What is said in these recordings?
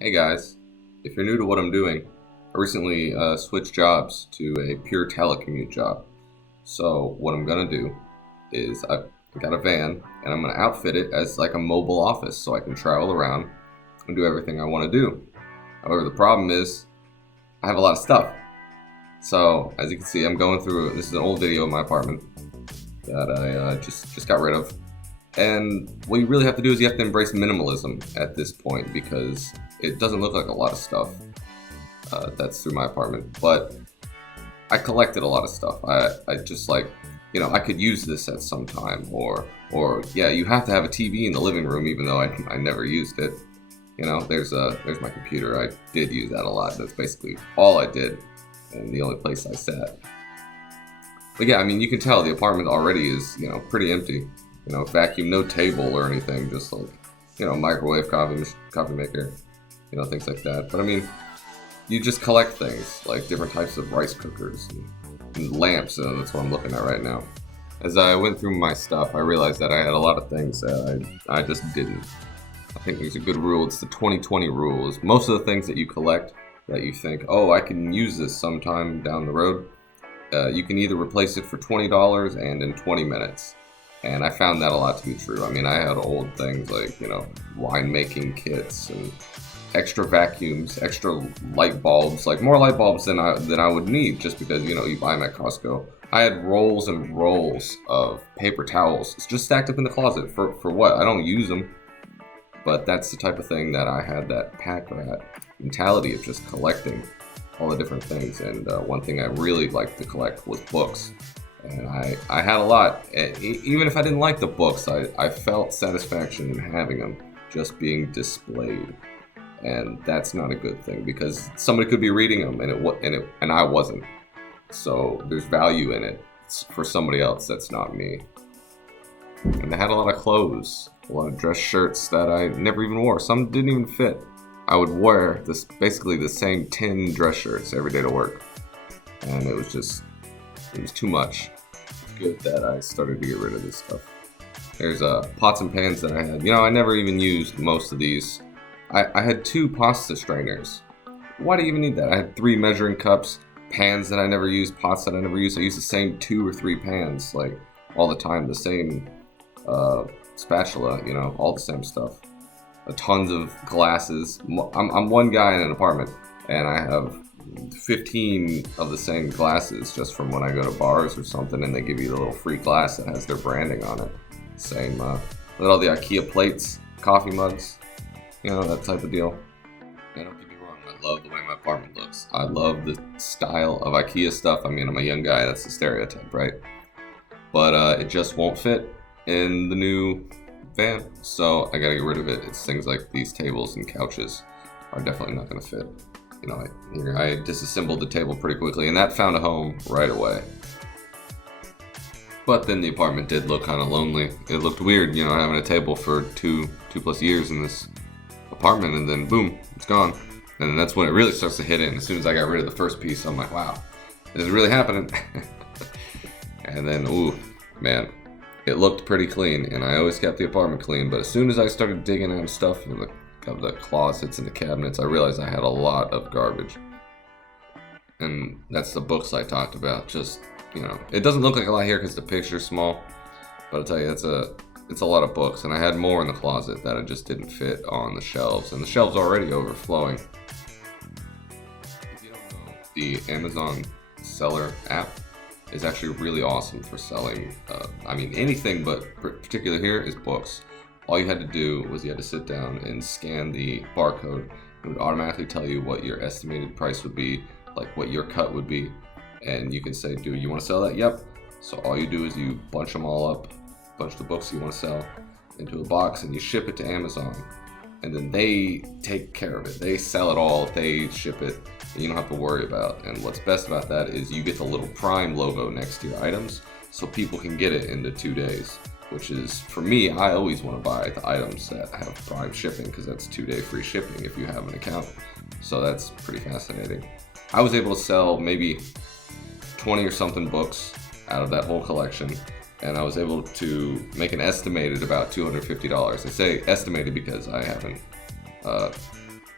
Hey guys, if you're new to what I'm doing, I recently switched jobs to a pure telecommute job. So what I'm gonna do is I've got a van and I'm gonna outfit it as like a mobile office so I can travel around and do everything I want to do. However, the problem is I have a lot of stuff. So as you can see, I'm going through. This is an old video of my apartment that I just got rid of. And what you really have to do is you have to embrace minimalism at this point because it doesn't look like a lot of stuff that's through my apartment. But I collected a lot of stuff. I just like, I could use this at some time. Or yeah, you have to have a TV in the living room even though I never used it. There's my computer. I did use that a lot. That's basically all I did and the only place I sat. But yeah, I mean, you can tell the apartment already is, pretty empty. Vacuum, no table or anything, just like, microwave, coffee maker, things like that. But I mean, you just collect things, like different types of rice cookers and lamps, and that's what I'm looking at right now. As I went through my stuff, I realized that I had a lot of things that I just didn't. I think there's a good rule, it's the 20-20 rule, is most of the things that you collect that you think, oh, I can use this sometime down the road, you can either replace it for $20 and in 20 minutes. And I found that a lot to be true. I mean, I had old things like, wine making kits and extra vacuums, extra light bulbs, like more light bulbs than I would need just because, you buy them at Costco. I had rolls and rolls of paper towels. It's just stacked up in the closet for what? I don't use them. But that's the type of thing that I had that pack rat mentality of just collecting all the different things. And one thing I really liked to collect was books. And I had a lot. Even if I didn't like the books, I felt satisfaction in having them just being displayed. And that's not a good thing because somebody could be reading them and I wasn't. So there's value in it for somebody else that's not me. And I had a lot of clothes, a lot of dress shirts that I never even wore. Some didn't even fit. I would wear basically the same 10 dress shirts every day to work. And it was too much. It's good that I started to get rid of this stuff. There's pots and pans that I had. I never even used most of these. I had 2 pasta strainers. Why do you even need that? I had 3 measuring cups, pans that I never used, pots that I never used. I used the same 2 or 3 pans, like, all the time. The same spatula, all the same stuff. Tons of glasses. I'm one guy in an apartment, and I have 15 of the same glasses just from when I go to bars or something, and they give you the little free glass that has their branding on it. Same with all the IKEA plates, coffee mugs, that type of deal. And don't get me wrong, I love the way my apartment looks. I love the style of IKEA stuff. I mean, I'm a young guy, that's the stereotype, right? But it just won't fit in the new van, so I gotta get rid of it. It's things like these tables and couches are definitely not gonna fit. I disassembled the table pretty quickly, and that found a home right away. But then the apartment did look kind of lonely. It looked weird, having a table for two plus years in this apartment, and then boom, it's gone. And then that's when it really starts to hit in. As soon as I got rid of the first piece, I'm like, wow, this is really happening. And then, ooh, man, it looked pretty clean, and I always kept the apartment clean. But as soon as I started digging out stuff in the closets and the cabinets, I realized I had a lot of garbage. And that's the books I talked about. Just, it doesn't look like a lot here because the picture's small, but I'll tell you, it's a lot of books. And I had more in the closet that I just didn't fit on the shelves, and the shelves are already overflowing. If you don't know, the Amazon seller app is actually really awesome for selling, anything, but particular here is books. All you had to do was you had to sit down and scan the barcode. It would automatically tell you what your estimated price would be, like what your cut would be. And you can say, do you want to sell that? Yep. So all you do is you bunch them all up, bunch the books you want to sell into a box, and you ship it to Amazon. And then they take care of it. They sell it all, they ship it, and you don't have to worry about. And what's best about that is you get the little Prime logo next to your items, so people can get it into 2 days. Which is, for me, I always want to buy the items that have Prime shipping because that's 2-day free shipping if you have an account. So that's pretty fascinating. I was able to sell maybe 20 or something books out of that whole collection, and I was able to make an estimated about $250. I say estimated because I haven't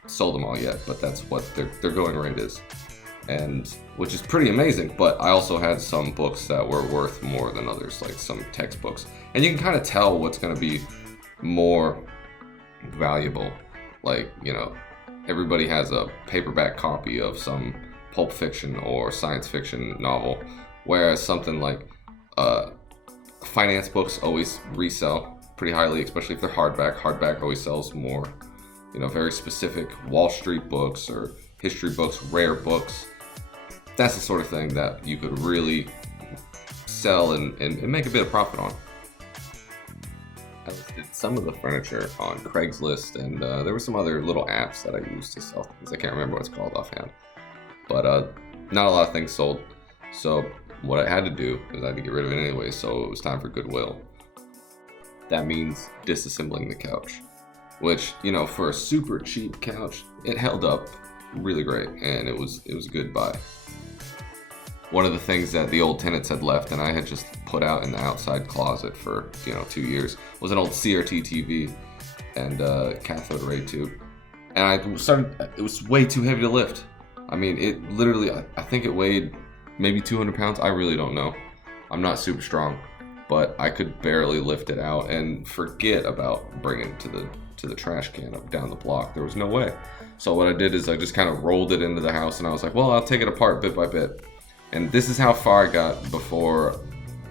sold them all yet, but that's what their going rate is, and which is pretty amazing. But I also had some books that were worth more than others, like some textbooks, and you can kind of tell what's going to be more valuable. Like, you know, everybody has a paperback copy of some pulp fiction or science fiction novel, whereas something like finance books always resell pretty highly, especially if they're hardback. Hardback always sells more. You know, very specific Wall Street books or history books, rare books. That's the sort of thing that you could really sell and make a bit of profit on. I listed some of the furniture on Craigslist, and there were some other little apps that I used to sell things. I can't remember what it's called offhand. But not a lot of things sold. So what I had to do is I had to get rid of it anyway, so it was time for Goodwill. That means disassembling the couch, which, you know, for a super cheap couch, it held up really great, and it was a good buy. One of the things that the old tenants had left, and I had just put out in the outside closet for, you know, 2 years, was an old CRT TV and cathode ray tube. And it was way too heavy to lift. I mean, it literally, I think it weighed maybe 200 pounds. I really don't know. I'm not super strong, but I could barely lift it out, and forget about bringing it to the trash can up down the block. There was no way. So what I did is I just kind of rolled it into the house, and I was like, well, I'll take it apart bit by bit. And this is how far I got before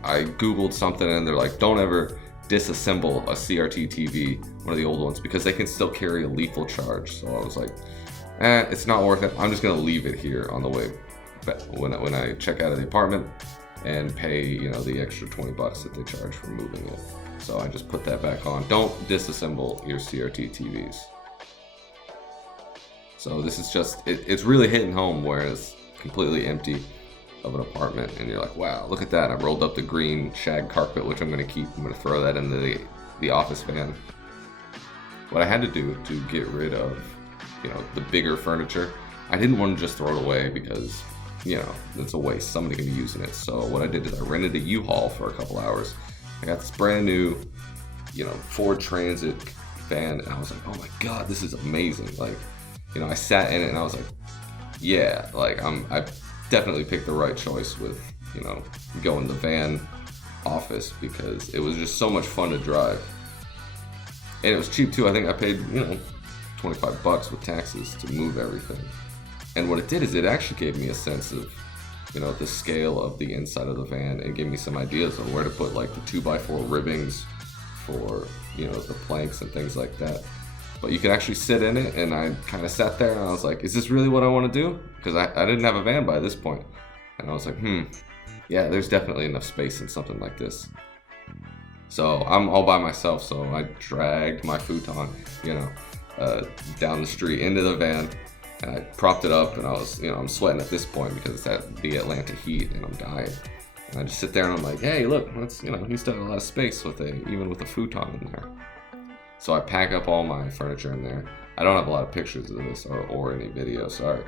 I Googled something, and they're like, don't ever disassemble a CRT TV, one of the old ones, because they can still carry a lethal charge. So I was like, it's not worth it. I'm just gonna leave it here on the way back when I check out of the apartment and pay, you know, the extra $20 that they charge for moving it. So I just put that back on. Don't disassemble your CRT TVs. So this is just, it's really hitting home, whereas completely empty of an apartment, and you're like, wow, look at that. I rolled up the green shag carpet, which I'm going to keep. I'm going to throw that into the office van. What I had to do to get rid of, you know, the bigger furniture, I didn't want to just throw it away because, you know, it's a waste. Somebody can be using it. So what I did is I rented a U-Haul for a couple hours. I got this brand new, you know, Ford Transit van, and I was like, oh my God, this is amazing. Like, you know, I sat in it and I was like, yeah, like I definitely picked the right choice with, you know, going the van office, because it was just so much fun to drive. And it was cheap too. I think I paid, you know, $25 with taxes to move everything. And what it did is it actually gave me a sense of, you know, the scale of the inside of the van, and gave me some ideas on where to put like the 2x4 ribbings for, you know, the planks and things like that. But you can actually sit in it, and I kind of sat there and I was like, is this really what I want to do? Because I didn't have a van by this point. And I was like, yeah, there's definitely enough space in something like this. So I'm all by myself, so I dragged my futon, you know, down the street into the van, and I propped it up, and I was, you know, I'm sweating at this point because it's at the Atlanta heat and I'm dying. And I just sit there and I'm like, hey, look, that's, you know, you still have a lot of space even with a futon in there. So I pack up all my furniture in there. I don't have a lot of pictures of this or any video, sorry.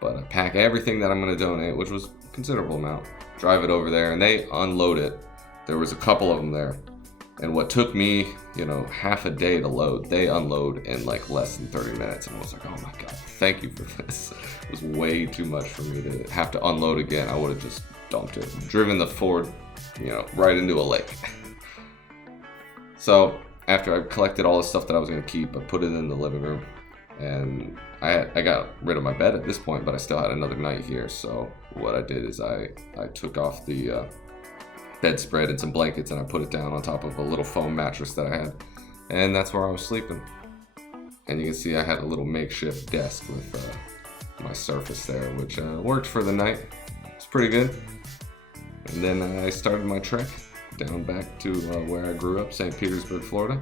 But I pack everything that I'm going to donate, which was a considerable amount, drive it over there, and they unload it. There was a couple of them there. And what took me, you know, half a day to load, they unload in like less than 30 minutes. And I was like, oh my God, thank you for this. It was way too much for me to have to unload again. I would have just dumped it, driven the Ford, you know, right into a lake. So after I collected all the stuff that I was going to keep, I put it in the living room, and I got rid of my bed at this point, but I still had another night here. So what I did is I took off the bedspread and some blankets, and I put it down on top of a little foam mattress that I had, and that's where I was sleeping. And you can see I had a little makeshift desk with my Surface there, which worked for the night. It's pretty good. And then I started my trek down back to where I grew up, St. Petersburg, Florida.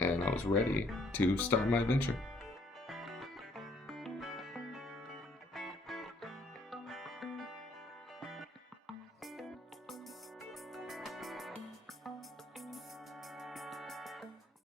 And I was ready to start my adventure.